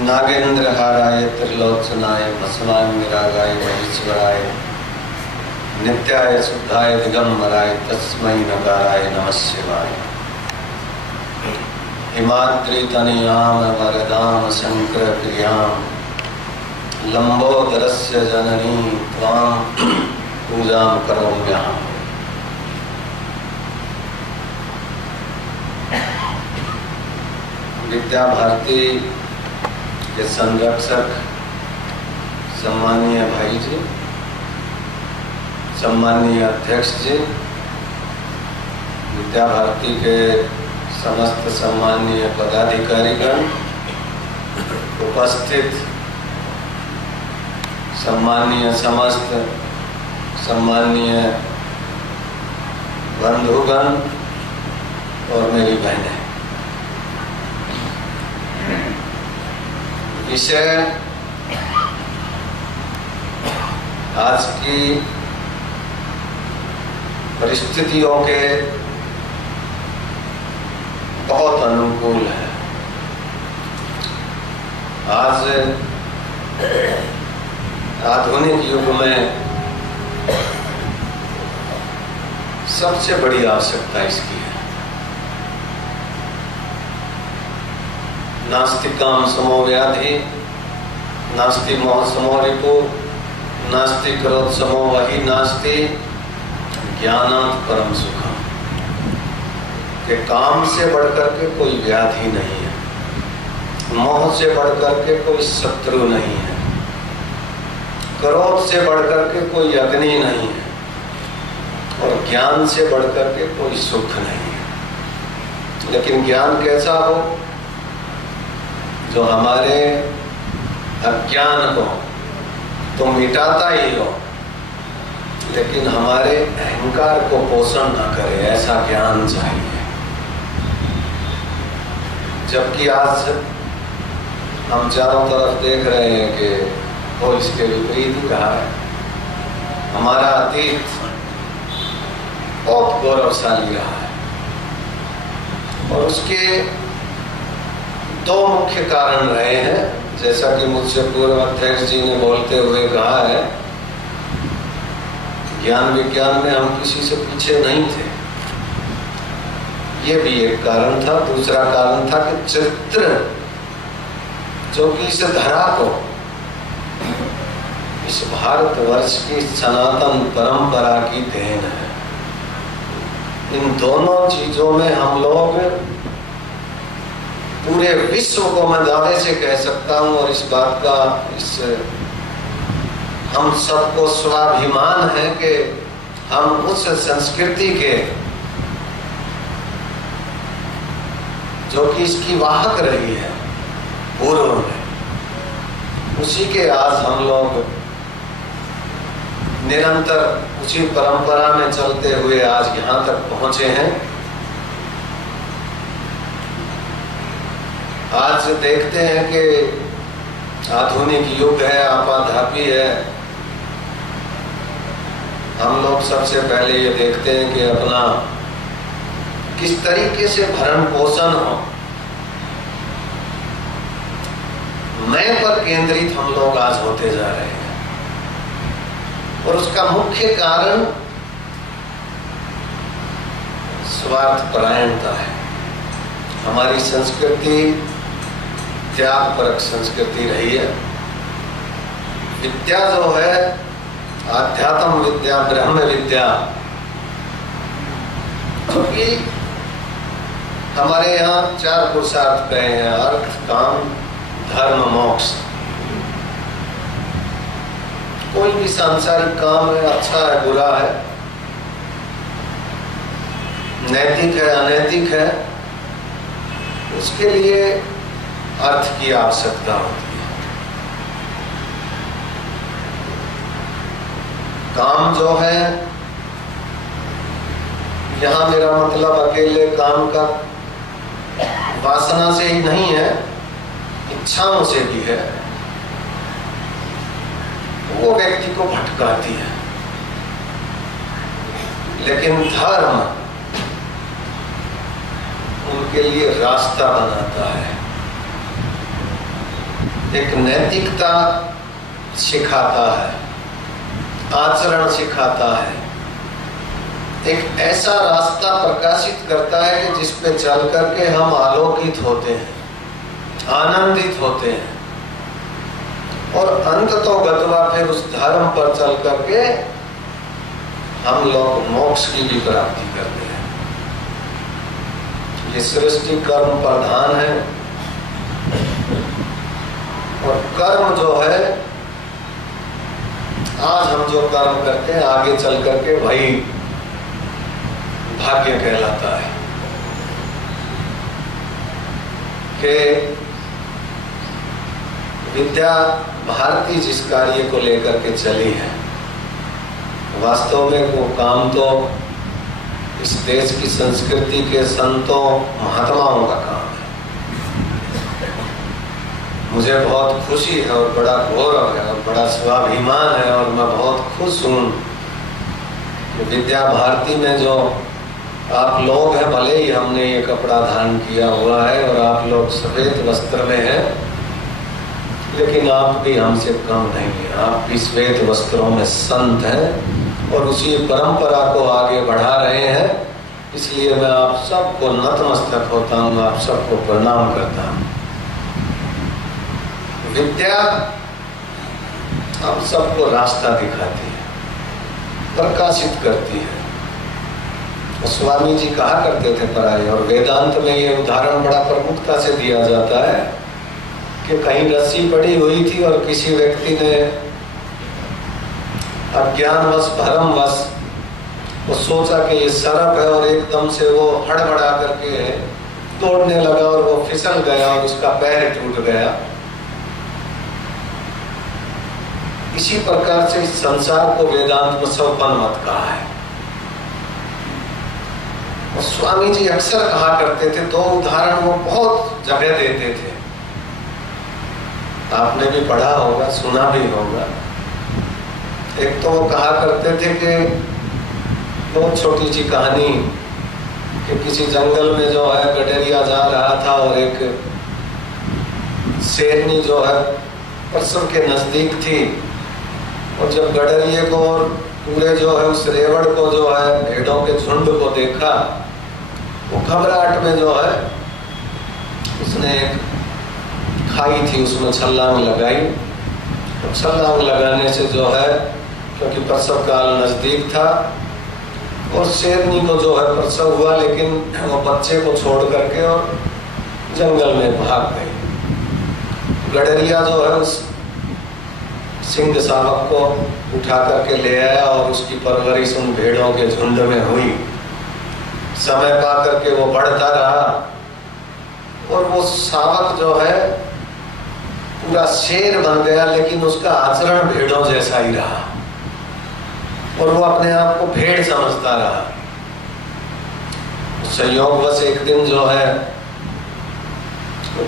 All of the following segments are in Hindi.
नागेंद्रहाराय त्रिलोचनाय भस्मांगिरागाय महेश्वराय नित्याय शुद्धाय दिगंबराय तस्मै नकाराय नमः शिवाय। हिमाद्रितनयां वरदां शंकरप्रियां लंबोदरस्य जननी त्वां पूजां करोम्यहम्। विद्या भारती के संरक्षक सम्मानीय भाई जी, सम्मानीय अध्यक्ष जी, विद्या भारती के समस्त सम्मानीय पदाधिकारीगण, उपस्थित सम्मानीय समस्त सम्मानीय बंधुगण और मेरी बहनें, विषय आज की परिस्थितियों के बहुत अनुकूल है। आज आधुनिक युग में सबसे बड़ी आवश्यकता इसकी है। नास्तिकाम समो व्याधि, नास्ति मोह समो रिपु, नास्ति क्रोध समो वही नास्ति ज्ञानात् परम सुखम। कि काम से बढ़कर के कोई व्याधि नहीं है, मोह से बढ़कर के कोई शत्रु नहीं है, क्रोध से बढ़कर के कोई अग्नि नहीं है, और ज्ञान से बढ़कर के कोई सुख नहीं है। लेकिन ज्ञान कैसा हो? जो हमारे अज्ञान को तो मिटाता ही हो, लेकिन हमारे अहंकार को पोषण न करे, ऐसा ज्ञान चाहिए। जबकि आज हम चारों तरफ देख रहे हैं कि वो इसके विपरीत ही रहा है। हमारा अतीत बहुत गौरवशाली रहा है, और उसके दो मुख्य कारण रहे हैं। जैसा कि मुझसे पूर्व अध्यक्ष जी ने बोलते हुए कहा है, ज्ञान विज्ञान में हम किसी से पीछे नहीं थे, ये भी एक कारण था। दूसरा कारण था कि चरित्र जो कि इस धरा को, इस भारतवर्ष की सनातन परंपरा की देन है। इन दोनों चीजों में हम लोग पूरे विश्व को मैं दावे से कह सकता हूं, और इस बात का हम सबको स्वाभिमान है कि हम उस संस्कृति के जो कि इसकी वाहक रही है पूर्व में, उसी के आज हम लोग निरंतर उसी परंपरा में चलते हुए आज यहाँ तक पहुंचे हैं। आज देखते हैं कि आधुनिक युग है, आपाधापी है। हम लोग सबसे पहले ये देखते हैं कि अपना किस तरीके से भरण पोषण हो, मैं पर केंद्रित हम लोग आज होते जा रहे हैं। और उसका मुख्य कारण स्वार्थपरायणता है। हमारी संस्कृति त्यागपरक संस्कृति रही है। विद्या जो है, आध्यात्म विद्या, ब्रह्म विद्या, क्योंकि हमारे यहाँ 4 पुरुषार्थ गए हैं: अर्थ, काम, धर्म, मोक्ष। कोई भी सांसारिक काम है, अच्छा है, बुरा है, नैतिक है, अनैतिक है, उसके लिए अर्थ की आवश्यकता होती है। काम जो है, यहां मेरा मतलब अकेले काम का वासना से ही नहीं है, इच्छाओं से भी है। वो व्यक्ति को भटकाती है। लेकिन धर्म उनके लिए रास्ता बनाता है, एक नैतिकता सिखाता है, आचरण सिखाता है, एक ऐसा रास्ता प्रकाशित करता है कि जिस पे चल करके हम आलोकित होते हैं, आनंदित होते हैं और अंततः गत्वा फिर उस धर्म पर चल करके हम लोग मोक्ष की भी प्राप्ति करते हैं। ये सृष्टि कर्म प्रधान है और कर्म जो है, आज हम जो कर्म करते हैं आगे चल करके वही भाग्य कहलाता है। कि विद्या भारती जिस कार्य को लेकर के चली है, वास्तव में वो काम तो इस देश की संस्कृति के संतों महात्माओं का काम है। मुझे बहुत खुशी है और बड़ा गौरव है और बड़ा स्वाभिमान है और मैं बहुत खुश हूँ कि विद्या भारती में जो आप लोग हैं, भले ही हमने ये कपड़ा धारण किया हुआ है और आप लोग सफेद वस्त्र में हैं, लेकिन आप भी हमसे कम नहीं हैं। आप भी श्वेत वस्त्रों में संत हैं और उसी परंपरा को आगे बढ़ा रहे हैं। इसलिए मैं आप सबको नतमस्तक होता हूँ, आप सबको प्रणाम करता हूँ। विद्या हम सबको रास्ता दिखाती है, प्रकाशित करती है। स्वामी जी कहा करते थे पराई, और वेदांत में ये उदाहरण बड़ा प्रमुखता से दिया जाता है कि कहीं रस्सी पड़ी हुई थी और किसी व्यक्ति ने अज्ञानवश भरमवश वो सोचा कि ये सरप है और एकदम से वो हड़बड़ा करके दौड़ने लगा और वो फिसल गया और उसका पैर टूट गया। इसी प्रकार से इस संसार को वेदांत में सौपन मत कहा है। और स्वामी जी अक्सर कहा करते थे, दो उदाहरण वो बहुत जगह देते थे, आपने भी पढ़ा होगा, सुना भी होगा। एक तो वो कहा करते थे कि बहुत छोटी सी कहानी कि किसी जंगल में जो है गडरिया जा रहा था और एक शेरनी जो है प्रसव के नजदीक थी, और जब गडरिये को और पूरे जो है उस रेवड़ को जो है भेड़ों के झुंड को देखा, वो घबराहट में जो है उसने एक खाई थी उसमें छलांग लगाई। तो छलांग लगाने से जो है, क्योंकि प्रसव काल नजदीक था और शेरनी को जो है प्रसव हुआ, लेकिन वो बच्चे को छोड़ करके और जंगल में भाग गई। गडरिया जो है उस सिंह शावक को उठा करके ले आया और उसकी परवरिश उन भेड़ों के झुंड में हुई। समय पा करके वो बढ़ता रहा और वो शावक जो है पूरा शेर बन गया, लेकिन उसका आचरण भेड़ों जैसा ही रहा और वो अपने आप को भेड़ समझता रहा। संयोगवश एक दिन जो है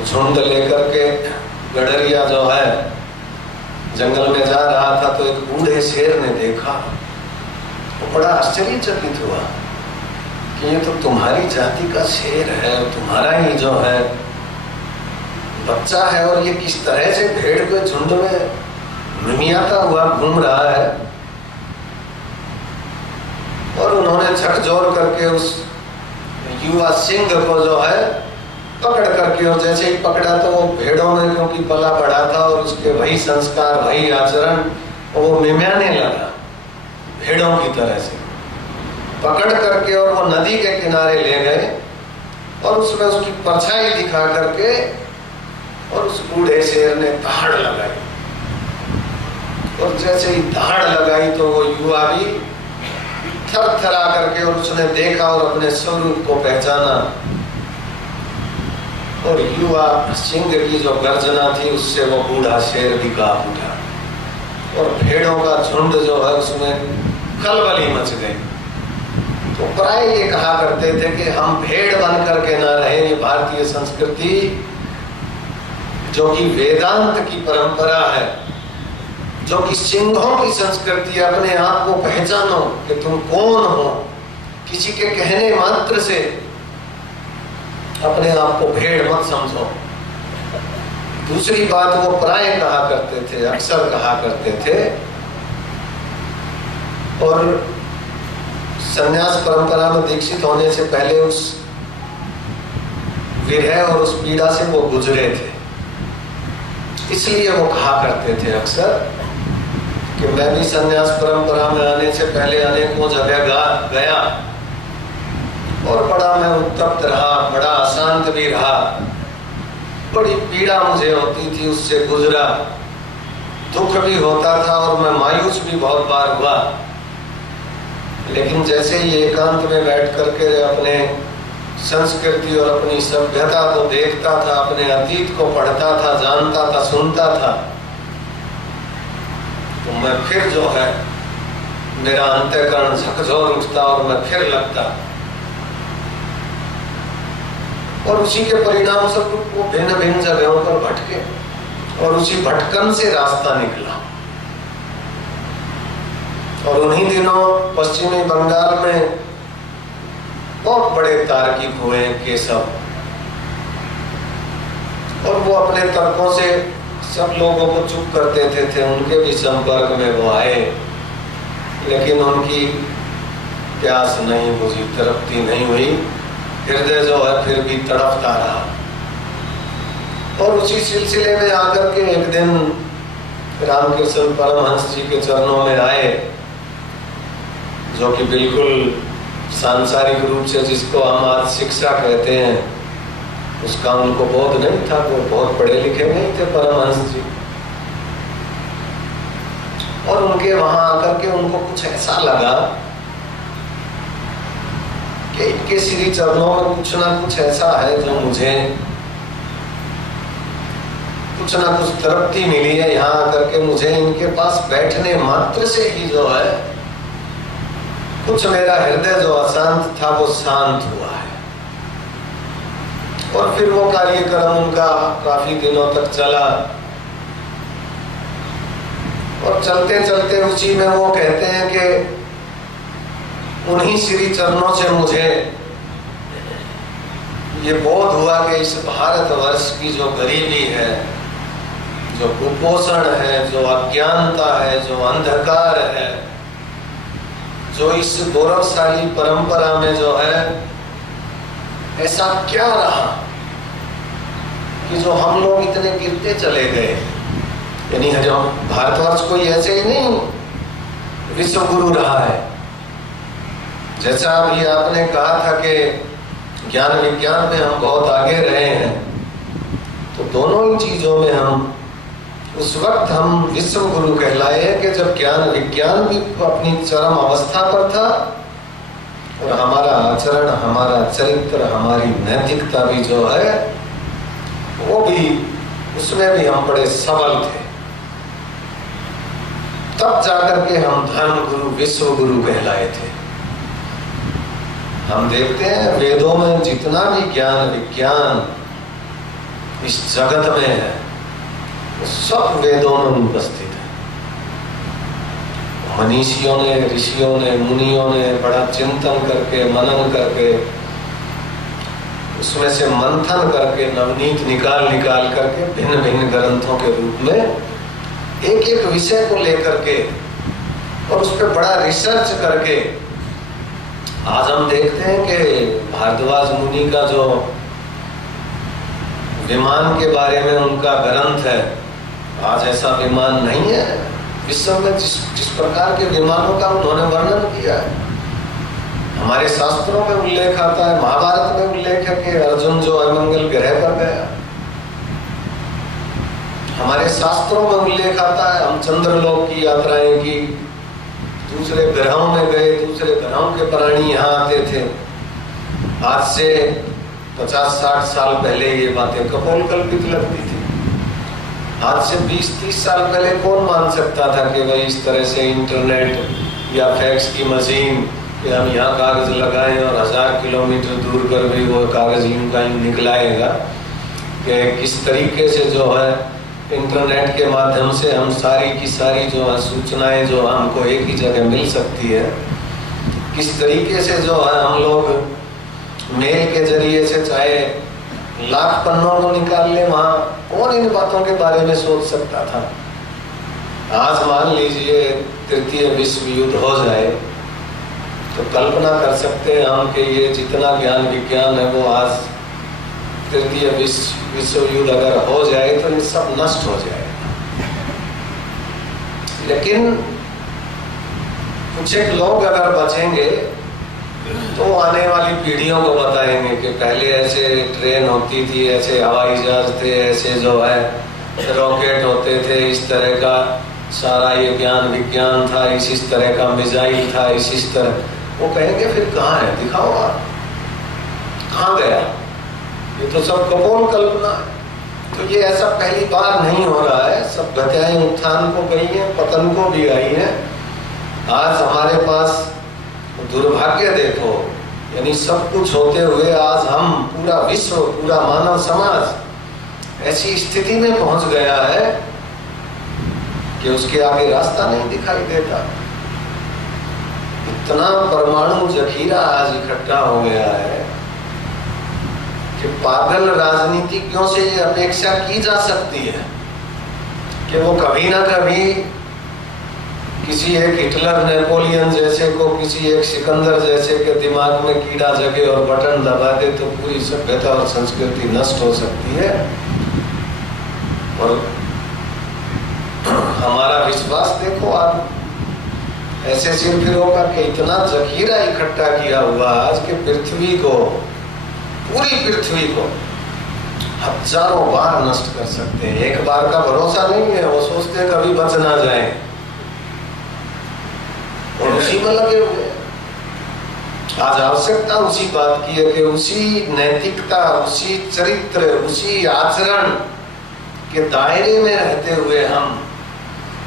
झुंड लेकर के गडरिया जो है जंगल में जा रहा था, तो एक बूढ़े शेर ने देखा। वो बड़ा आश्चर्यचकित हुआ कि ये तो तुम्हारी जाति का शेर है, तुम्हारा ही जो है बच्चा है, और ये किस तरह से भेड़ के झुंड में मिमियाता हुआ घूम रहा है। और उन्होंने झकझोर करके उस युवा सिंह को जो है पकड़ करके, और जैसे ही पकड़ा तो वो भेड़ों में क्योंकि पला बढ़ा था और उसके वही संस्कार वही आचरण, वो मिमियाने लगा भेड़ों की तरह से। पकड़ करके और वो नदी के किनारे ले गए और उसमें उसकी परछाई दिखा करके और उस बूढ़े शेर ने दहाड़ लगाई, और जैसे ही दहाड़ लगाई तो वो युवा भी थर थरा करके, और उसने देखा और अपने स्वरूप को पहचाना, और युवा सिंह की जो गर्जना थी उससे वो बूढ़ा शेर भी कांप उठा और भेड़ों का झुंड जो है उसमें खलबली मच गई। तो प्राय ये कहा करते थे कि हम भेड़ बन करके ना रहे। ये भारतीय संस्कृति जो कि वेदांत की परंपरा है, जो कि सिंहों की संस्कृति, अपने आप को पहचानो कि तुम कौन हो। किसी के कहने मात्र से अपने आप को भेड़ मत समझो। दूसरी बात, वो प्राय कहा करते थे, अक्सर कहा करते थे, और संन्यास परंपरा में दीक्षित होने से पहले उस विरह और उस पीड़ा से वो गुजरे थे। इसलिए वो कहा करते थे अक्सर कि मैं भी संन्यास परंपरा में आने से पहले अनेकों जगह गया और बड़ा मैं उत्तप्त रहा, बड़ा अशांत भी रहा, बड़ी पीड़ा मुझे होती थी, उससे गुजरा, दुख भी होता था और मैं मायूस भी बहुत बार हुआ। लेकिन जैसे ही एकांत में बैठ करके अपने संस्कृति और अपनी सभ्यता को देखता था, अपने अतीत को पढ़ता था, जानता था, सुनता था, तो मैं फिर जो है मेरा अंतःकरण झकझोर उठता और मैं फिर लगता, और उसी के परिणाम से वो भिन्न भिन्न जगहों पर भटके और उसी भटकन से रास्ता निकला। और उन्हीं दिनों पश्चिमी बंगाल में बहुत बड़े तार्किक हुए केशव, और वो अपने तर्कों से सब लोगों को चुप कर देते थे। उनके भी संपर्क में वो आए, लेकिन उनकी प्यास नहीं बुझी, तृप्ति नहीं हुई, हृदय जो है फिर भी तड़पता रहा। और उसी सिलसिले में आकर के एक दिन रामकृष्ण परमहंस जी के चरणों में आए, जो कि बिल्कुल सांसारिक रूप से जिसको हम आज शिक्षा कहते हैं, उसका उनको बोध नहीं था। वो बहुत पढ़े लिखे नहीं थे परमहंस जी, और उनके वहां आकर के उनको कुछ ऐसा लगा कि इनके श्री चरणों में कुछ ना कुछ ऐसा है जो मुझे कुछ ना कुछ तृप्ति मिली है। यहाँ आकर के मुझे इनके पास बैठने मात्र से ही जो है कुछ मेरा हृदय जो अशांत था वो शांत हुआ है। और फिर वो कार्यक्रम उनका काफी दिनों तक चला, और चलते चलते उसी में वो कहते हैं कि उन्हीं श्री चरणों से मुझे ये बोध हुआ कि इस भारतवर्ष की जो गरीबी है, जो कुपोषण है, जो अज्ञानता है, जो अंधकार है, जो इस गौरवशाली परंपरा में जो है ऐसा क्या रहा कि जो हम लोग इतने गिरते चले गए। यानी जो भारतवर्ष कोई ऐसे ही नहीं विश्व गुरु रहा है। जैसा अभी आपने कहा था कि ज्ञान विज्ञान में हम बहुत आगे रहे हैं, तो दोनों ही चीजों में हम उस वक्त हम विश्व गुरु कहलाए हैं कि जब ज्ञान विज्ञान भी अपनी चरम अवस्था पर था, और हमारा आचरण, हमारा चरित्र, हमारी नैतिकता भी जो है वो भी, उसमें भी हम बड़े सबल थे। तब जाकर के हम धर्म गुरु, विश्व गुरु कहलाए थे। हम देखते हैं वेदों में जितना भी ज्ञान विज्ञान इस जगत में है, सब वेदों में उपस्थित है। मनीषियों ने, ऋषियों ने, मुनियों ने बड़ा चिंतन करके, मनन करके, उसमें से मंथन करके, नवनीत निकाल निकाल करके भिन्न भिन्न ग्रंथों के रूप में एक एक विषय को लेकर के और उस पर बड़ा रिसर्च करके आज हम देखते हैं कि भारद्वाज मुनि का जो विमान के बारे में उनका ग्रंथ है, आज ऐसा विमान नहीं है विश्व में जिस प्रकार के विमानों का उन्होंने वर्णन किया है। हमारे शास्त्रों में उल्लेख आता है, महाभारत में उल्लेख है कि अर्जुन जो अमंगल ग्रह पर गया। हमारे शास्त्रों में उल्लेख आता है हम चंद्रलोक की यात्राएं की, दूसरे ग्रहों में गए, दूसरे ग्रहों के प्राणी यहाँ आते थे। आज से 50-60 साल पहले ये बातें कपोलकल्पित लगती थी। आज से 20-30 साल पहले कौन मान सकता था कि भाई इस तरह से इंटरनेट या फैक्स की मशीन कि हम यहाँ कागज लगाएं और 1000 किलोमीटर दूर पर भी वो कागज इनका निकलाएगा, कि किस तरीके से जो है इंटरनेट के माध्यम से हम सारी की सारी जो है सूचनाएं जो हमको एक ही जगह मिल सकती है। किस तरीके से जो है हम लोग मेल के जरिए से चाहे लाख पन्नों को निकाल ले, वहां कौन इन बातों के बारे में सोच सकता था। आज मान लीजिए तृतीय विश्व युद्ध हो जाए तो कल्पना कर सकते हैं हम कि ये जितना ज्ञान विज्ञान है वो आज तृतीय विश्व युद्ध अगर हो जाए तो ये सब नष्ट हो जाए। लेकिन कुछ एक लोग अगर बचेंगे तो आने वाली पीढ़ियों को बताएंगे कि पहले ऐसे ट्रेन होती थी, ऐसे हवाई जहाज थे, ऐसे जो है रॉकेट होते थे, इस तरह का सारा ये ज्ञान विज्ञान था, इस तरह का मिसाइल था, इस तरह। वो कहेंगे फिर कहाँ है, दिखाओ आप, कहाँ गया, ये तो सब कपोल कल्पना है। तो ये ऐसा पहली बार नहीं हो रहा है, सभ्यताएं उत्थान को गई हैं, पतन को भी आई हैं। आज हमारे पास दुर्भाग्य देखो, यानी सब कुछ होते हुए आज हम पूरा विश्व, पूरा मानव समाज ऐसी स्थिति में पहुंच गया है कि उसके आगे रास्ता नहीं दिखाई देता। इतना परमाणु जखीरा आज इकट्ठा हो गया है कि पागल राजनीतिज्ञों से ये अपेक्षा की जा सकती है कि वो कभी ना कभी किसी एक हिटलर, नेपोलियन जैसे को, किसी एक सिकंदर जैसे के दिमाग में कीड़ा जगे और बटन दबा दे तो पूरी सभ्यता और संस्कृति नष्ट हो सकती है। और हमारा विश्वास देखो, आप ऐसे सिर फिरोगा कि इतना जखीरा इकट्ठा किया हुआ आज के पृथ्वी को, पूरी पृथ्वी को हजारों बार नष्ट कर सकते हैं। एक बार का भरोसा नहीं है, वो सोचते हैं कभी बच ना जाए और उसी में लगे हुए। आज आवश्यकता उसी बात की है कि उसी नैतिकता, उसी चरित्र, उसी आचरण के दायरे में रहते हुए हम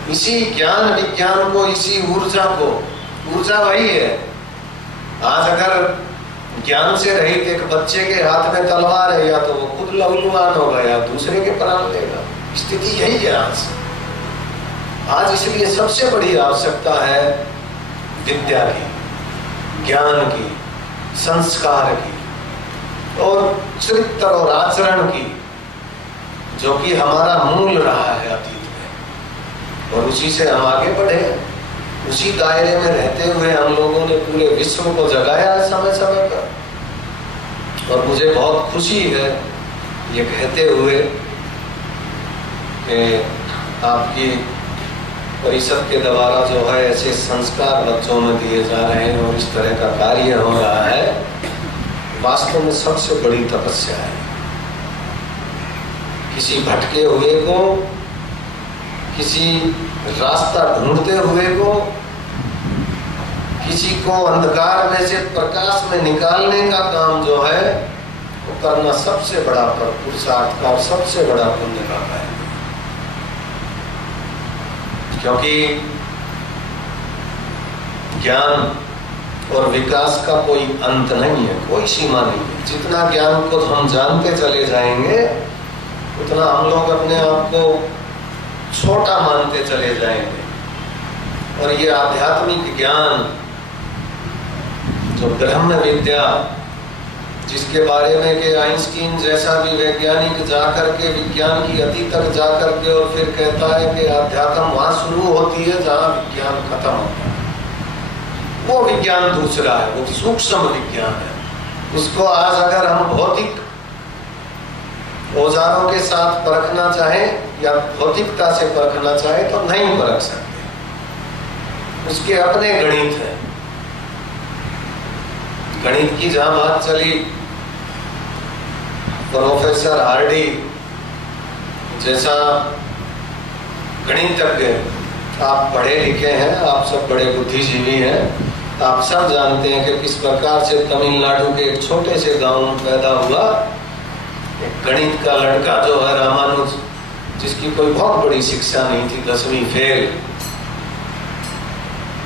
इसी ज्ञान विज्ञान को, इसी ऊर्जा को, ऊर्जा वही है। आज अगर ज्ञान से रहित एक बच्चे के हाथ में तलवार है, या तो वो खुद लहूलुहान होगा या दूसरे के प्राण लेगा। स्थिति यही है आज। इसलिए सबसे बड़ी आवश्यकता है विद्या की, ज्ञान की, संस्कार की और चरित्र और आचरण की, जो कि हमारा मूल रहा है अतीत में, और उसी से हम आगे बढ़े। उसी दायरे में रहते हुए हम लोगों ने पूरे विश्व को जगाया है समय समय पर। और मुझे बहुत खुशी है ये कहते हुए कि आपकी परिषद के द्वारा जो है ऐसे संस्कार बच्चों में दिए जा रहे हैं और इस तरह का कार्य हो रहा है, वास्तव में सबसे बड़ी तपस्या है। किसी भटके हुए को, किसी रास्ता ढूंढते हुए को, किसी को अंधकार में से प्रकाश में निकालने का काम जो है वो करना सबसे बड़ा पुरुषार्थ का और सबसे बड़ा पुण्य का है। क्योंकि ज्ञान और विकास का कोई अंत नहीं है, कोई सीमा नहीं है। जितना ज्ञान को हम जानते चले जाएंगे उतना हम लोग अपने आप को छोटा मानते चले जाएंगे। और ये आध्यात्मिक ज्ञान, जो ब्रह्म विद्या, जिसके बारे में कि आइंस्टीन जैसा भी वैज्ञानिक जाकर के विज्ञान की अति तक जाकर के और फिर कहता है कि आध्यात्म वहां शुरू होती है जहां विज्ञान खत्म होता है, वो विज्ञान दूसरा है, वो सूक्ष्म विज्ञान है। उसको आज अगर हम भौतिक औजारों के साथ परखना चाहें या भौतिकता से परखना चाहें तो नहीं परख सकते। उसके अपने गणित है। गणित की जहां बात चली, प्रोफेसर हार्डी जैसा गणितज्ञ, आप पढ़े लिखे हैं, आप सब बड़े बुद्धिजीवी हैं, आप सब जानते हैं कि किस प्रकार से तमिलनाडु के एक छोटे से गांव में पैदा हुआ एक गणित का लड़का जो है रामानुज, जिसकी कोई बहुत बड़ी शिक्षा नहीं थी, 10वीं फेल,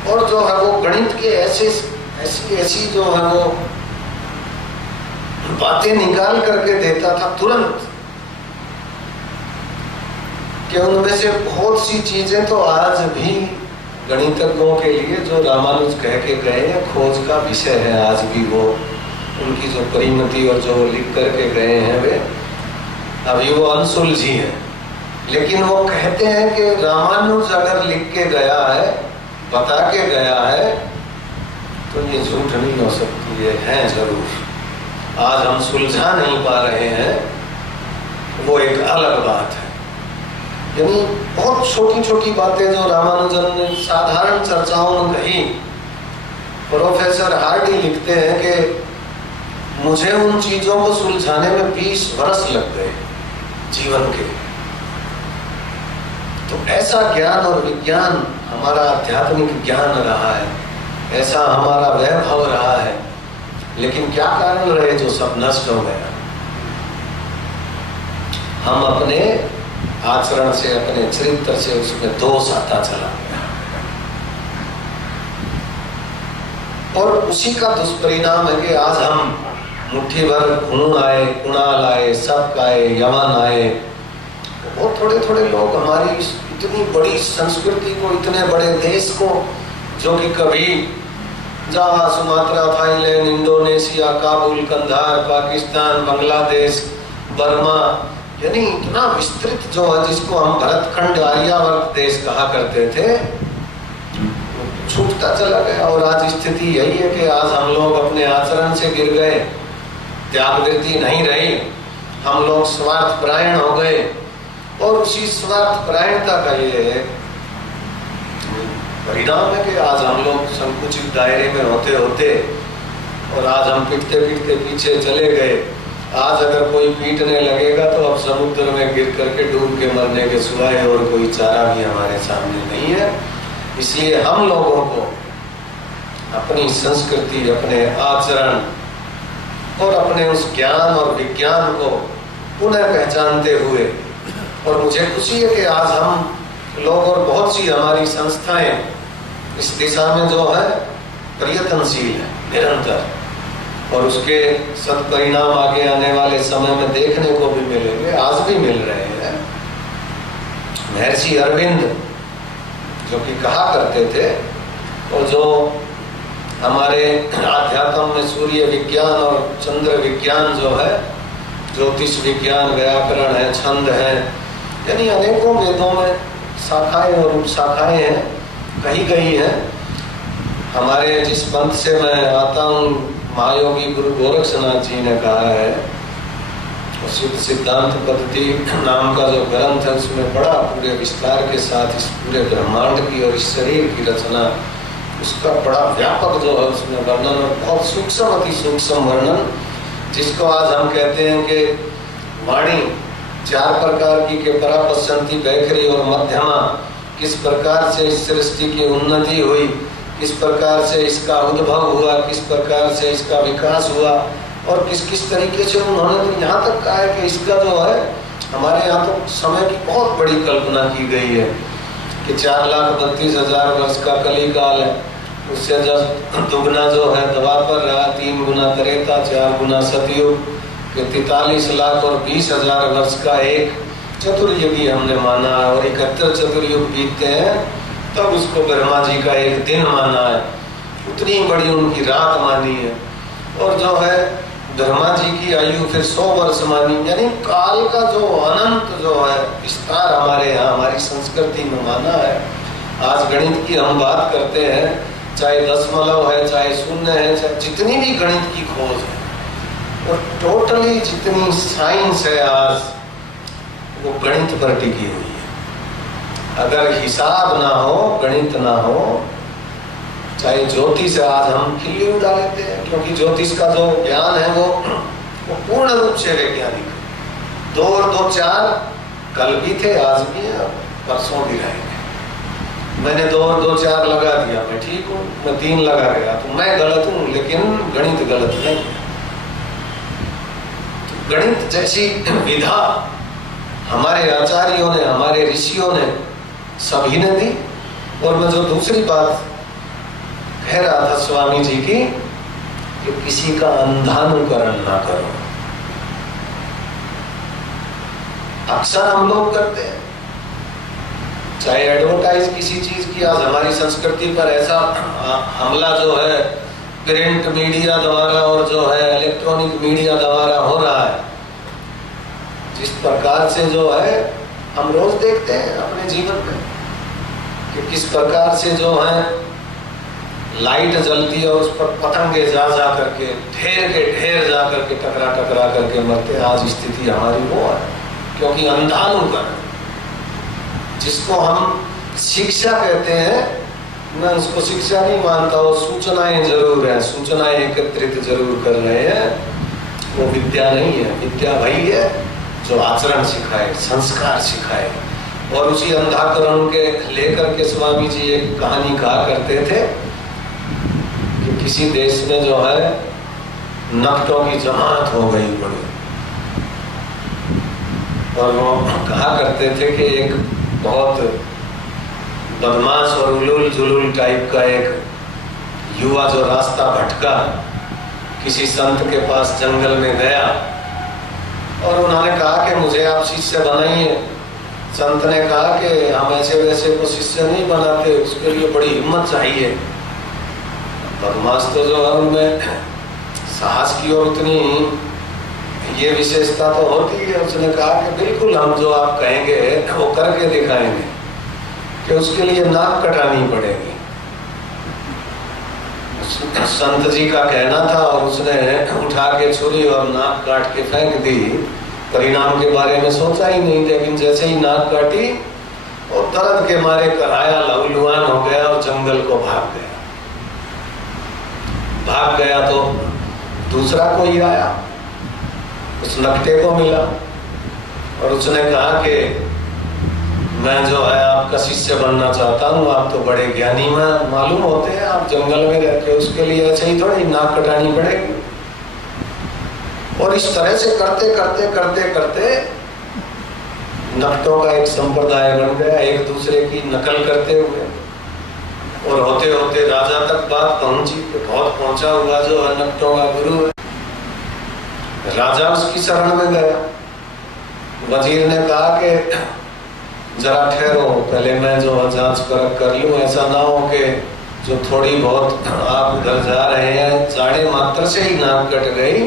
और जो है वो गणित के ऐसी जो है वो बातें निकाल करके देता था तुरंत कि उनमें से बहुत सी चीजें तो आज भी गणितज्ञों के लिए जो रामानुज कह के गए हैं खोज का विषय है। आज भी वो उनकी जो परिणति और जो लिख करके गए हैं वे अभी वो अनसुलझी है। लेकिन वो कहते हैं कि रामानुज अगर लिख के गया है, बता के गया है, तो ये झूठ नहीं हो सकती, ये है जरूर। आज हम सुलझा नहीं पा रहे हैं, वो एक अलग बात है। यानी बहुत छोटी छोटी बातें जो रामानुजन ने साधारण चर्चाओं में कही। प्रोफेसर हार्डी लिखते हैं कि मुझे उन चीजों को सुलझाने में 20 वर्ष लग गए जीवन के। तो ऐसा ज्ञान और विज्ञान हमारा आध्यात्मिक ज्ञान रहा है, ऐसा हमारा वैभव रहा है। लेकिन क्या कारण रहे जो सब नष्ट हो गया? हम अपने आचरण से, अपने चरित्र से उसमें दोष आता चला गया, और उसी का दुष्परिणाम है कि आज हम मुट्ठी भर खून आए, कुणाल आए, शक आए, यमन आए, और थोड़े थोड़े लोग हमारी इतनी बड़ी संस्कृति को, इतने बड़े देश को, जो कि कभी Java, Sumatra, Thailand, Indonesia, Kabul, Kandahar, Pakistan, Bangladesh, Burma, यानी इतना विस्तृत जो है, जिसको हम भरतखंड, आर्यावर्त देश कहा करते थे, छूटता चला गया। और आज स्थिति यही है कि आज हम लोग अपने आचरण से गिर गए, त्यागवृत्ति नहीं रही, हम लोग स्वार्थ परायण हो गए, और उसी स्वार्थ परायणता का ये परिणाम है कि आज हम लोग संकुचित दायरे में होते होते, और आज हम पिटते पिटते पीछे चले गए। आज अगर कोई पीटने लगेगा तो अब समुद्र में गिर करके डूब के मरने के सिवाय और कोई चारा भी हमारे सामने नहीं है। इसलिए हम लोगों को अपनी संस्कृति, अपने आचरण और अपने उस ज्ञान और विज्ञान को पुनः पहचानते हुए, और मुझे खुशी है कि आज हम लोग और बहुत सी हमारी संस्थाएं इस दिशा में जो है प्रयत्नशील है निरंतर, और उसके सत्परिणाम आगे आने वाले समय में देखने को भी मिलेंगे, आज भी मिल रहे हैं। महर्षि अरविंद जो कि कहा करते थे, और जो हमारे आध्यात्म में सूर्य विज्ञान और चंद्र विज्ञान जो है, ज्योतिष विज्ञान, व्याकरण है, छंद है, यानी अनेकों वेदों में शाखाएं और उपशाखाएं हैं, कही गई हैं। हमारे जिस पंथ से मैं आता हूँ, महायोगी गुरु गोरक्षनाथ जी ने कहा है, सिद्ध सिद्धांत पद्धति नाम का जो ग्रंथ है, उसमें बड़ा पूरे विस्तार के साथ इस पूरे ब्रह्मांड की और इस शरीर की रचना, उसका बड़ा व्यापक जो है उसमें वर्णन, और बहुत सूक्ष्म, अति सूक्ष्म वर्णन, जिसको आज हम कहते हैं कि वाणी 4 प्रकार की के परापश्यंती, बैखरी और मध्यमा, किस प्रकार से इस सृष्टि की उन्नति हुई, किस प्रकार से इसका उद्भव हुआ, किस प्रकार से इसका विकास हुआ, और किस किस तरीके से उन्होंने तो यहाँ तक कहा है कि इसका जो है, हमारे यहाँ तो समय की बहुत बड़ी कल्पना की गई है कि 4,32,000 वर्ष का कलिकाल है, उससे जब दुगना जो है द्वापर रहा, 3 गुना त्रेता, 4 गुना सतयुग, 43,20,000 वर्ष का एक चतुर्युगी हमने माना है, और 71 चतुर्युग बीतते हैं तब उसको ब्रह्मा जी का एक दिन माना है, उतनी बड़ी उनकी रात मानी है। और जो है ब्रह्मा जी की आयु फिर 100 वर्ष मानी, यानी काल का जो अनंत जो है विस्तार हमारे यहाँ, हमारी संस्कृति में माना है। आज गणित की हम बात करते हैं, चाहे दशमलव है, चाहे शून्य है, चाहे जितनी भी गणित की खोज है, और टोटली जितनी साइंस है आज, वो गणित पर टिकी हुई है। अगर हिसाब ना हो, गणित ना हो, चाहे ज्योतिष, आज हम खिल्ली उड़ा लेते हैं, क्योंकि ज्योतिष का जो ज्ञान है वो पूर्ण रूप से वैज्ञानिक है। 2 और 2 4 कल भी थे, आज भी है, परसों भी रहेंगे। मैंने 2 और 2 4 लगा दिया, मैं ठीक हूँ, मैं 3 लगा गया तो मैं गलत हूँ, लेकिन गणित गलत नहीं। तो गणित जैसी विधा हमारे आचार्यों ने, हमारे ऋषियों ने, सभी ने दी। और मैं जो दूसरी बात कह रहा था स्वामी जी की, कि किसी का अंधानुकरण ना करो। अक्सर हम लोग करते हैं, चाहे एडवर्टाइज किसी चीज की, आज हमारी संस्कृति पर ऐसा हमला जो है प्रिंट मीडिया द्वारा और जो है इलेक्ट्रॉनिक मीडिया द्वारा हो रहा है, जिस प्रकार से जो है हम रोज देखते हैं अपने जीवन में कि किस प्रकार से जो है लाइट जलती है और उस पर पतंगे जा करके ढेर के ढेर जा करके टकरा करके मरते हैं। आज स्थिति हमारी वो है, क्योंकि अंधानुकरण, जिसको हम शिक्षा कहते हैं, मैं उसको शिक्षा नहीं मानता, वो सूचनाएं जरूर है, सूचनाएं एकत्रित जरूर कर रहे हैं, वो विद्या नहीं है। विद्या वही है जो आचरण सिखाए, संस्कार सिखाए। और उसी अंधाकरण के लेकर के स्वामी जी एक कहानी कहा करते थे कि किसी देश में जो है नक्टों की जमात हो गई बड़ी, और वो कहा करते थे कि एक बहुत बदमाश और उलूल जुलूल टाइप का एक युवा जो रास्ता भटका, किसी संत के पास जंगल में गया और उन्होंने कहा कि मुझे आप शिष्य बनाइए। संत ने कहा कि हम ऐसे वैसे को शिष्य नहीं बनाते, उसके लिए बड़ी हिम्मत चाहिए। बदमाश तो जो है उनमें साहस की और उतनी ये विशेषता तो होती है। उसने कहा कि बिल्कुल हम जो आप कहेंगे वो करके दिखाएंगे, कि उसके लिए नाक कटानी पड़ेगी। संत जी का कहना था और उसने उठा के छुरी और नाक काट के फेंक दी। परिणाम के बारे में सोचा ही नहीं, लेकिन जैसे ही नाक काटी और दर्द के मारे कराया लहूलुहान हो गया और जंगल को भाग गया। तो दूसरा कोई आया, उस नकटे को मिला और उसने कहा कि मैं जो है आपका शिष्य बनना चाहता हूँ, आप तो बड़े ज्ञानी में मालूम होते हैं, आप जंगल में रहते, उसके लिए ऐसे ही थोड़ी नाक कटानी पड़ेगी। और इस तरह से करते नक्टों का एक संप्रदाय बन गया, एक दूसरे की नकल करते हुए, और होते होते राजा तक बात पहुंची। बहुत पहुंचा हुआ जो है नक्टों का गुरु है। राजा उसकी शरण में गया। वजीर ने कहा कि जरा ठहरो, पहले मैं जो जांच परख कर लूं, ऐसा ना हो कि जो थोड़ी बहुत आप उधर जा रहे हैं जाड़े मात्र से ही नाक कट गई,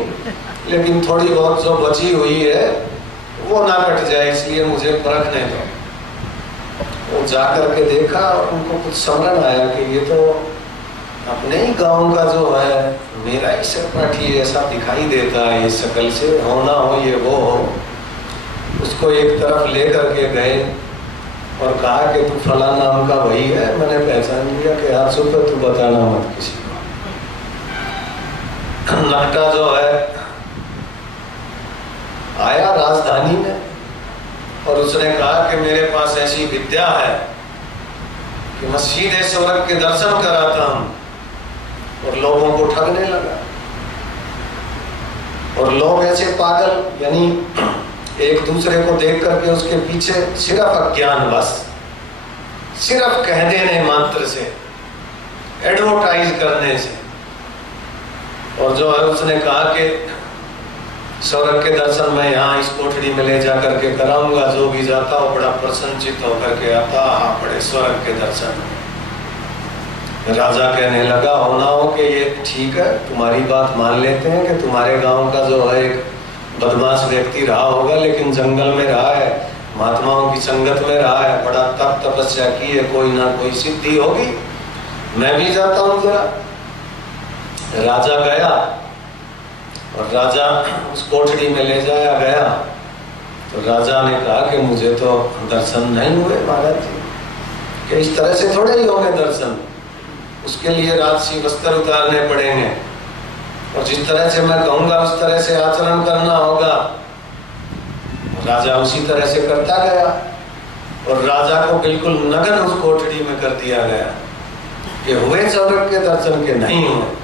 लेकिन थोड़ी बहुत जो बची हुई है वो ना कट जाए, इसलिए मुझे परखने दो। वो जाकर के देखा और उनको कुछ समझ आया कि ये तो अपने ही गांव का जो है मेरा ही सहपाठी ऐसा दिखाई देता है, ये शक्ल से हो ना हो ये वो हो। उसको एक तरफ ले करके गए और कहा कि तू फला नाम का वही है, मैंने पहचान लिया कि आज सुबह तू बताना मत किसी को। नक्टा जो है आया राजधानी में और उसने कहा कि मेरे पास ऐसी विद्या है कि मैं सीधे स्वर्ग के दर्शन कराता हूं, और लोगों को ठगने लगा। और लोग ऐसे पागल, यानी एक दूसरे को देख करके उसके पीछे सिर्फ अज्ञान, बस सिर्फ कह देने मात्र से, एडवर्टाइज करने से। और जो है उसने कहा कि स्वर्ग के दर्शन मैं यहाँ इस कोठरी में ले जा करके कराऊंगा, जो भी जाता हो बड़ा प्रसन्नचित होकर के आता, हाँ बड़े स्वर्ग के दर्शन। राजा कहने लगा, होना हो कि ये ठीक है, तुम्हारी बात मान लेते हैं कि तुम्हारे गांव का जो है एक बदमाश व्यक्ति रहा होगा, लेकिन जंगल में रहा है, महात्माओं की संगत में रहा है, बड़ा तप तपस्या की है, कोई ना कोई सिद्धि होगी, मैं भी जाता हूं जरा। राजा गया और राजा उस कोठरी में ले जाया गया। तो राजा ने कहा कि मुझे तो दर्शन नहीं हुए महाराज जी, कि इस तरह से थोड़े ही होंगे दर्शन, उसके लिए राजसी वस्त्र उतारने पड़ेंगे, और जिस तरह से मैं कहूंगा उस तरह से आचरण करना होगा। राजा उसी तरह से करता गया और राजा को बिल्कुल नग्न उस कोठरी में कर दिया गया कि हुए स्वर्ग के दर्शन के नहीं हुए।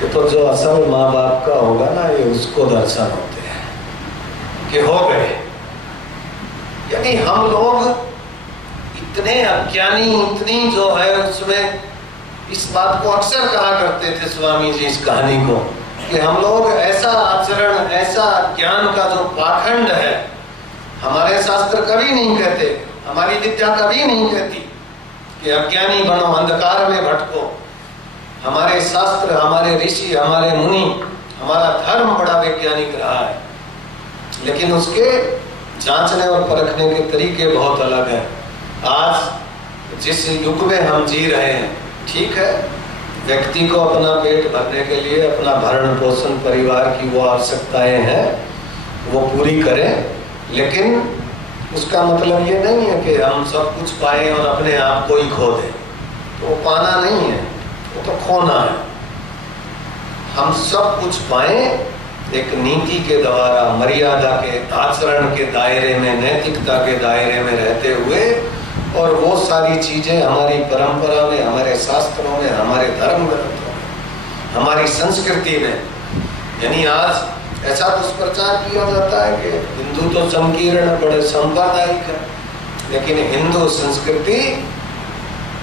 कि तो जो असल माँ बाप का होगा ना, ये उसको दर्शन होते हैं कि हो गए। यानी हम लोग इतने अज्ञानी, इतनी जो है उसमें, इस बात को अक्सर कहा करते थे स्वामी जी इस कहानी को, कि हम लोग ऐसा आचरण, ऐसा ज्ञान का जो पाखंड है, हमारे शास्त्र कभी नहीं कहते, हमारी विद्या कभी नहीं कहती कि अज्ञानी बनो, अंधकार में भटको। हमारे शास्त्र, हमारे ऋषि, हमारे मुनि हमारा धर्म बड़ा वैज्ञानिक रहा है, लेकिन उसके जांचने और परखने के तरीके बहुत अलग हैं। आज जिस युग में हम जी रहे हैं, ठीक है, व्यक्ति को अपना पेट भरने के लिए अपना भरण पोषण, परिवार की वो आवश्यकताएं हैं वो पूरी करें, लेकिन उसका मतलब ये नहीं है कि हम सब कुछ पाएं और अपने आप को ही खो दें। तो वो पाना नहीं है, वो तो खोना है। हम सब कुछ पाएं एक नीति के द्वारा, मर्यादा के, आचरण के दायरे में, नैतिकता के दायरे में रहते हुए, और वो सारी चीजें हमारी परंपरा में, हमारे शास्त्रों में, हमारे धर्म ग्रंथों में, हमारी संस्कृति में। यानी आज ऐसा दुष्प्रचार किया जाता है कि हिंदू तो संकीर्ण, बड़े सांप्रदायिक है, लेकिन हिंदू संस्कृति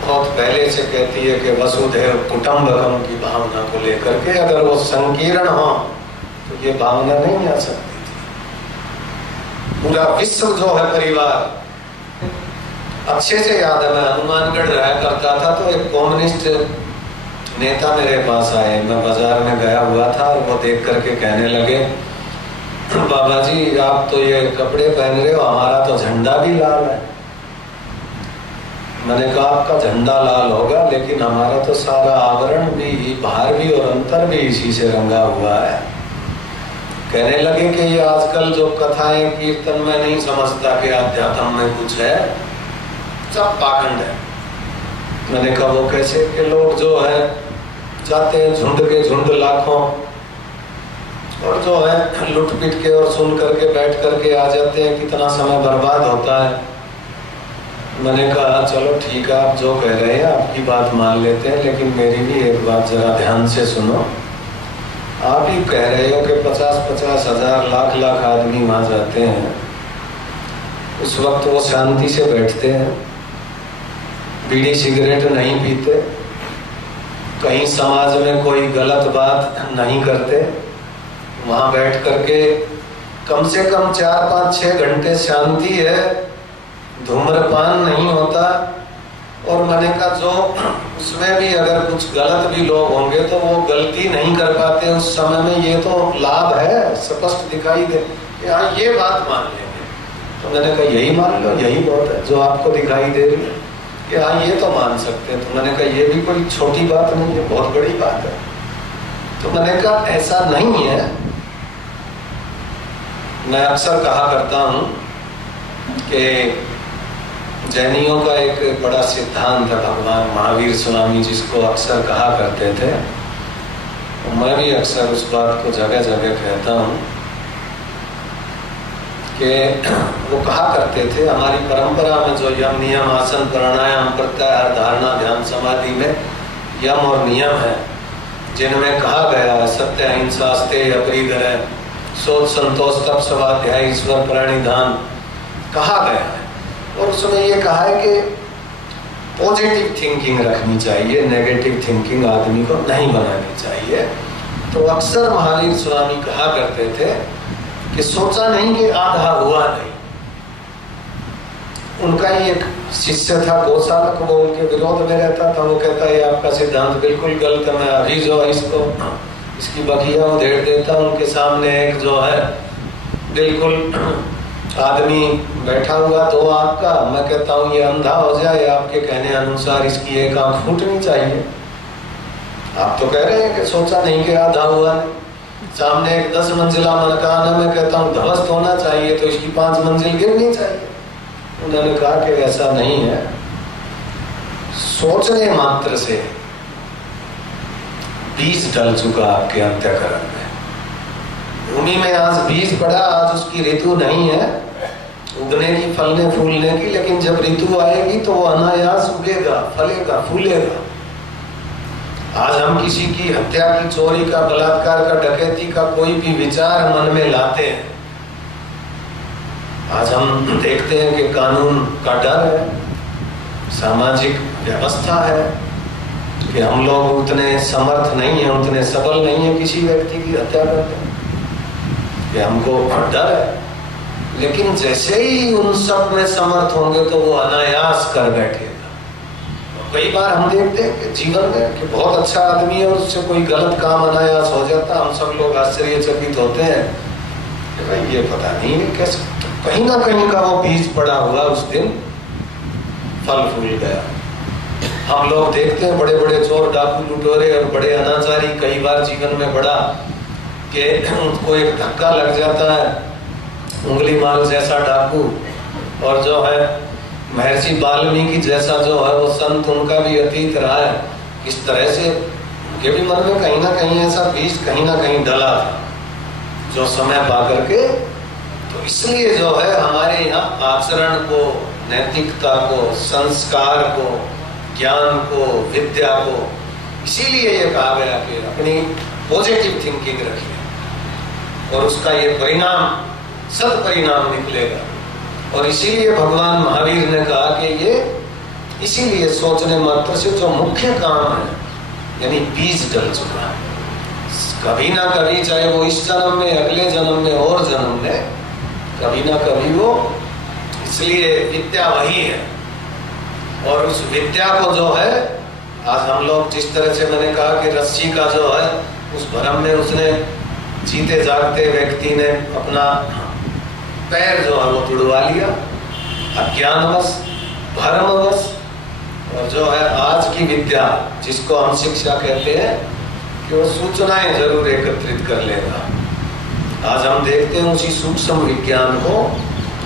बहुत पहले से कहती है कि वसुधैव कुटुंबकम की भावना को लेकर के, अगर वो संकीर्ण हो तो ये भावना नहीं आ सकती थी। पूरा विश्व जो है परिवार, अच्छे से याद है, मैं हनुमानगढ़ रहा करता था तो एक कम्युनिस्ट नेता मेरे पास आए, मैं बाजार में गया हुआ था और वो देख करके कहने लगे, बाबा जी आप तो ये कपड़े पहन रहे हो, हमारा तो झंडा भी लाल है। मैंने कहा आपका झंडा लाल होगा, लेकिन हमारा तो सारा आवरण भी, बाहर भी और अंतर भी इसी से रंगा हुआ है। कहने लगे कि ये आजकल जो कथाएं कीर्तन में नहीं समझता कि अध्यात्म में कुछ है, सब पाखंड है। मैंने कहा वो कैसे? कि लोग जो है जाते हैं झुंड के झुंड लाखों, और जो है लुट पिट के और सुन करके बैठ करके आ जाते हैं, कितना समय बर्बाद होता है। मैंने कहा चलो ठीक है, आप जो कह रहे हैं आपकी बात मान लेते हैं, लेकिन मेरी भी एक बात जरा ध्यान से सुनो। आप ही कह रहे हो कि 50-50 हजार, लाख आदमी वहां जाते हैं, उस वक्त वो शांति से बैठते हैं, बीड़ी सिगरेट नहीं पीते, कहीं समाज में कोई गलत बात नहीं करते, वहां बैठ करके कम से कम 4-5-6 घंटे शांति है, धूम्रपान नहीं होता। और मैंने कहा जो उसमें भी अगर कुछ गलत भी लोग होंगे तो वो गलती नहीं कर पाते उस समय में, ये तो लाभ है, स्पष्ट दिखाई दे कि हाँ ये बात मान लेंगे। तो मैंने कहा यही मान लो, यही बहुत है जो आपको दिखाई दे रही है कि हाँ ये तो मान सकते हैं। तो मैंने कहा ये भी कोई छोटी बात नहीं है, बहुत बड़ी बात है। तो मैंने कहा ऐसा नहीं है। मैं अक्सर कहा करता हूं कि जैनियों का एक बड़ा सिद्धांत है, भगवान महावीर स्वामी जिसको अक्सर कहा करते थे, मैं भी अक्सर उस बात को जगह जगह कहता हूं कि वो कहा करते थे हमारी परंपरा में जो यम नियम आसन प्राणायाम प्रत्याहार धारणा ध्यान समाधि में यम और नियम है, जिनमें कहा गया है सत्य अहिंसा अस्तेय अपरिग्रह सोच संतोष तप स्वाध्याय ईश्वर प्रणिधान कहा गया है। और उसमें ये कहा है कि पॉजिटिव थिंकिंग रखनी चाहिए, नेगेटिव थिंकिंग आदमी को नहीं बनानी चाहिए। तो अक्सर महावीर स्वामी कहा करते थे कि सोचा नहीं कि आधा हुआ नहीं। उनका ही एक शिष्य था गौशालक, वो उनके विरोध में रहता था। वो कहता है आपका सिद्धांत बिल्कुल गलत है, मैं अभी जो है इसकी बखिया उधेड़ देता हूं। उनके सामने एक जो है बिल्कुल आदमी बैठा हुआ तो आपका, मैं कहता हूं ये अंधा हो जाए, आपके कहने अनुसार इसकी एक आंख फूटनी चाहिए। आप तो कह रहे हैं कि सोचा नहीं कि आधा हुआ नहीं। सामने एक 10 मंजिला मकान है, मैं कहता हूं ध्वस्त होना चाहिए तो इसकी 5 मंजिल गिरनी चाहिए। उन्होंने कहा कि ऐसा नहीं है, सोचने मात्र से बीज डल चुका आपके अंतःकरण में। भूमि में आज बीज पड़ा, आज उसकी ऋतु नहीं है उगने की, फलने फूलने की, लेकिन जब ऋतु आएगी तो वो अनायास उगेगा, फलेगा, फूलेगा। आज हम किसी की हत्या की, चोरी का, बलात्कार का, डकैती का कोई भी विचार मन में लाते हैं, आज हम देखते हैं कि कानून का डर है, सामाजिक व्यवस्था है कि हम लोग उतने समर्थ नहीं है, उतने सबल नहीं है किसी व्यक्ति की हत्या करते कि हमको डर है। लेकिन जैसे ही उन सब में समर्थ होंगे तो वो अनायास कर बैठेगा। कई बार हम देखते हैं कि जीवन में कि बहुत अच्छा आदमी है और उससे कोई गलत काम अनायास हो जाता, हम सब लोग आश्चर्यचकित होते हैं कि भाई ये पता नहीं है कैसे, तो कहीं ना कहीं का वो बीज पड़ा हुआ उस दिन फल फूल गया। हम लोग देखते हैं बड़े बड़े चोर डाकू लुटेरे और बड़े अनाचारी कई बार जीवन में बड़ा कि उनको एक धक्का लग जाता है, उंगली माल जैसा डाकू, और जो है महर्षि वाल्मीकि जैसा जो है वो संत, उनका भी अतीत रहा है। इस तरह से उनके भी मन में कहीं ना कहीं ऐसा बीज कहीं ना कहीं डला था जो समय पा करके, तो इसलिए जो है हमारे यहाँ आचरण को, नैतिकता को, संस्कार को, ज्ञान को, विद्या को, इसीलिए ये कहा गया कि अपनी पॉजिटिव थिंकिंग रखिए और उसका ये परिणाम सद परिणाम निकलेगा। और इसीलिए भगवान महावीर ने कहा कि ये इसीलिए सोचने मात्र से जो मुख्य काम है, यानी बीज डल चुका है, कभी ना कभी, चाहे वो इस जन्म में, अगले जन्म में और जन्म में, कभी ना कभी वो, इसलिए विद्या वही है। और उस विद्या को जो है आज हम लोग जिस तरह से मैंने कहा कि रस्सी का जो है उस भ्रम में उसने जीते जागते व्यक्ति ने अपना पैर जो है वो तुड़वा लिया अज्ञानवश, भ्रमवश। और जो है आज की विद्या जिसको हम शिक्षा कहते हैं कि वो सूचनाएं जरूर एकत्रित कर लेगा। आज हम देखते हैं उसी सूक्ष्म विज्ञान को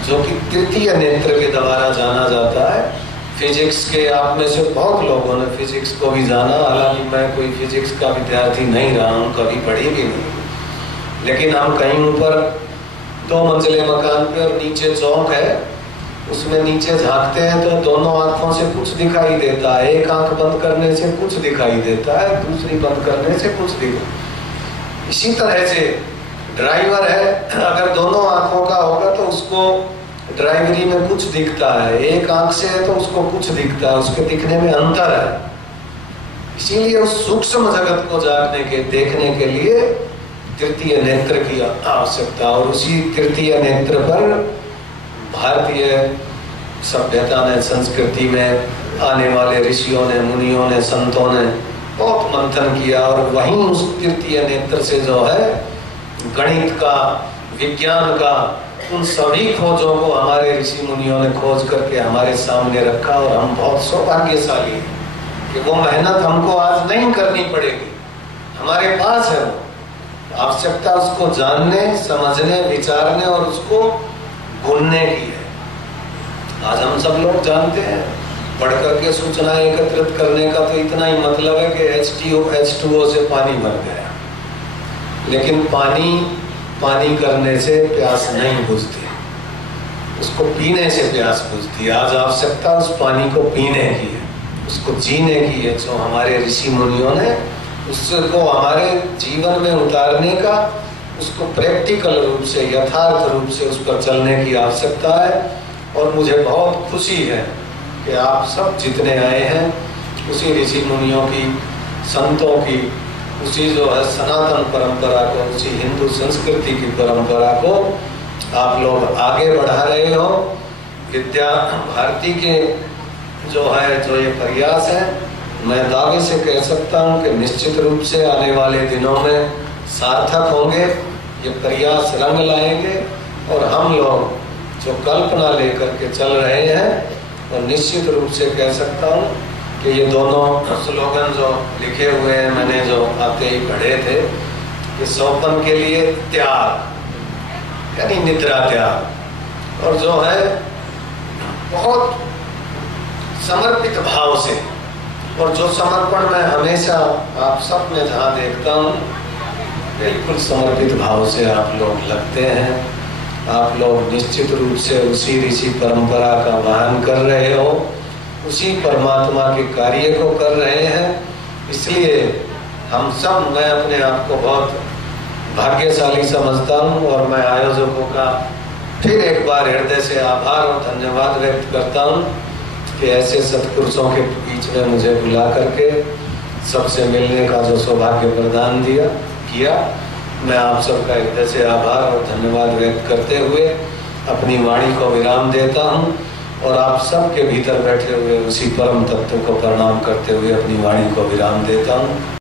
जो कि तृतीय नेत्र के द्वारा जाना जाता है। फिजिक्स के आप में से बहुत लोगों ने फिजिक्स को भी जाना, हालांकि मैं कोई फिजिक्स का विद्यार्थी नहीं रहा हूँ, कभी पढ़ी भी नहीं, लेकिन हम कहीं ऊपर 2 मंजिले मकान पे और नीचे चौक है, उसमें नीचे झांकते हैं तो दोनों आंखों से कुछ दिखाई देता है। एक आंख बंद करने से कुछ दिखाई देता है, दूसरी बंद करने से कुछ दिखाई। इसी तरह से ड्राइवर है, अगर दोनों आंखों का होगा तो उसको ड्राइवरी में कुछ दिखता है, एक आंख से है तो उसको कुछ दिखता है, उसके दिखने में अंतर है। इसीलिए उस सूक्ष्म जगत को जागने के, देखने के लिए तृतीय नेत्र की आवश्यकता। और उसी तृतीय नेत्र पर भारतीय सभ्यता ने, संस्कृति में आने वाले ऋषियों ने, मुनियों ने, संतों ने बहुत मंथन किया और वहीं उस तृतीय नेत्र से जो है गणित का, विज्ञान का, उन सभी खोजों को हमारे ऋषि मुनियों ने खोज करके हमारे सामने रखा। और हम बहुत सौभाग्यशाली हैं कि वो मेहनत हमको आज नहीं करनी पड़ेगी, हमारे पास है वो। आवश्यकता उसको जानने, समझने, विचारने और उसको भूलने की है। आज हम सब लोग जानते हैं, पढ़ करके सूचनाएं एकत्रित करने का तो इतना ही मतलब है कि H2O से पानी बन गया, लेकिन पानी करने से प्यास नहीं बुझती, उसको पीने से प्यास बुझती है। आज आवश्यकता उस पानी को पीने की है, उसको जीने की है, जो हमारे ऋषि मुनियों ने उसको हमारे जीवन में उतारने का, उसको प्रैक्टिकल रूप से, यथार्थ रूप से उस पर चलने की आवश्यकता है। और मुझे बहुत खुशी है कि आप सब जितने आए हैं उसी ऋषि मुनियों की, संतों की, उसी जो है सनातन परंपरा को, उसी हिंदू संस्कृति की परंपरा को आप लोग आगे बढ़ा रहे हो। विद्या भारती के जो ये प्रयास है, मैं दावे से कह सकता हूँ कि निश्चित रूप से आने वाले दिनों में सार्थक होंगे, ये प्रयास रंग लाएंगे। और हम लोग जो कल्पना लेकर के चल रहे हैं, और निश्चित रूप से कह सकता हूँ कि ये दोनों स्लोगन जो लिखे हुए हैं, मैंने जो आते ही पढ़े थे कि सौपन के लिए त्याग यानी निद्रा त्याग, और जो है बहुत समर्पित भाव से, और जो समर्पण मैं हमेशा आप सब में जहाँ देखता हूँ, बिल्कुल समर्पित भाव से आप लोग लगते हैं। आप लोग निश्चित रूप से उसी ऋषि परंपरा का वहन कर रहे हो, उसी परमात्मा के कार्य को कर रहे हैं। इसलिए हम सब, मैं अपने आप को बहुत भाग्यशाली समझता हूँ और मैं आयोजकों का फिर एक बार हृदय से आभार और धन्यवाद व्यक्त करता हूँ कि ऐसे सत्पुरुषों के बीच में मुझे बुला करके सबसे मिलने का जो सौभाग्य प्रदान किया। मैं आप सबका हृदय से आभार और धन्यवाद व्यक्त करते हुए अपनी वाणी को विराम देता हूँ। और आप सबके भीतर बैठे हुए उसी परम तत्व को प्रणाम करते हुए अपनी वाणी को विराम देता हूँ।